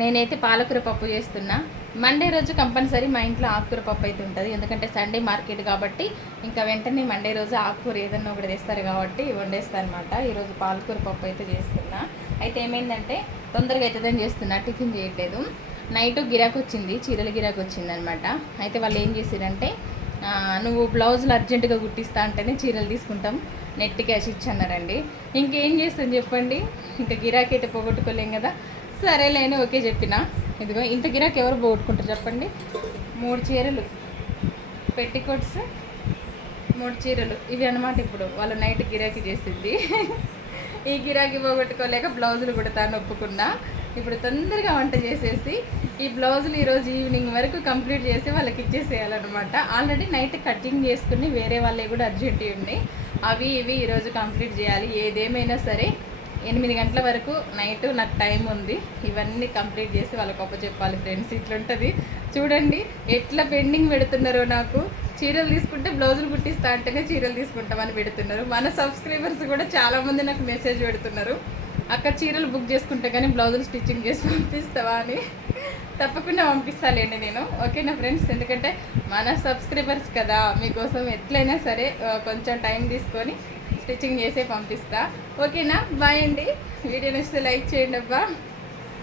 నేనైతే పాలకూర పప్పు చేస్తున్నా. మండే రోజు కంపల్సరీ మా ఇంట్లో ఆకుకూర పప్పు అయితే ఉంటుంది. ఎందుకంటే సండే మార్కెట్ కాబట్టి ఇంకా వెంటనే మండే రోజు ఆకుకూర ఏదన్నా ఒకటి తెస్తారు కాబట్టి వండేస్తాను అనమాట ఈరోజు పాలకూర పప్పు అయితే చేస్తున్నా. అయితే ఏమైందంటే తొందరగా అవుతుందని చేస్తున్నా టిఫిన్ చేయట్లేదు. నైట్ గిరాకు వచ్చింది చీరల గిరాకు వచ్చింది అనమాట అయితే వాళ్ళు ఏం చేసిరంటే నువ్వు బ్లౌజులు అర్జెంటుగా కుట్టిస్తా అంటేనే చీరలు తీసుకుంటాం. నెట్ క్యాష్ ఇచ్చి అన్నారండి ఇంకేం చేస్తాను చెప్పండి? ఇంకా గిరాకీ అయితే పోగొట్టుకోలేం కదా. సరేలేని ఓకే చెప్పిన. ఇదిగో ఇంత గిరాకీ ఎవరు పోగొట్టుకుంటారు చెప్పండి. మూడు చీరలు. పెట్టికోట్స్ మూడు చీరలు. ఇవి అనమాట ఇప్పుడు. వాళ్ళు నైట్ గిరాకీ చేసింది. ఈ గిరాకీ పోగొట్టుకోలేక బ్లౌజులు కూడా తాను ఒప్పుకున్నా. ఇప్పుడు తొందరగా వంట చేసేసి ఈ బ్లౌజులు ఈరోజు ఈవినింగ్ వరకు కంప్లీట్ చేసి వాళ్ళకి ఇచ్చేసేయాలన్నమాట. ఆల్రెడీ నైట్ కటింగ్ చేసుకుని వేరే వాళ్ళే కూడా అర్జెంట్ ఉన్నాయి. అవి ఇవి ఈరోజు కంప్లీట్ చేయాలి. ఏదేమైనా సరే ఎనిమిది గంటల వరకు నైట్ నాకు టైం ఉంది. ఇవన్నీ కంప్లీట్ చేసి వాళ్ళకి ఒప్ప చెప్పాలి ఫ్రెండ్స్. ఇట్లుంటుంది. చూడండి ఎట్లా పెండింగ్ పెడుతున్నారో నాకు. చీరలు తీసుకుంటే బ్లౌజులు కుట్టిస్తా అంటేనే చీరలు తీసుకుంటామని పెడుతున్నారు. మన సబ్స్క్రైబర్స్ కూడా చాలామంది నాకు మెసేజ్ పెడుతున్నారు. అక్క చీరలు బుక్ చేసుకుంటే కానీ బ్లౌజులు స్టిచ్చింగ్ చేసి పంపిస్తావా అని. తప్పకుండా పంపిస్తాలేండి నేను. ఓకేనా ఫ్రెండ్స్? ఎందుకంటే మన సబ్స్క్రైబర్స్ కదా. మీకోసం ఎట్లయినా సరే కొంచెం టైం తీసుకొని స్టిచ్చింగ్ చేసే పంపిస్తా. ఓకేనా? బాయ్ అండి. వీడియో నచ్చితే లైక్ చేయండి అబ్బా.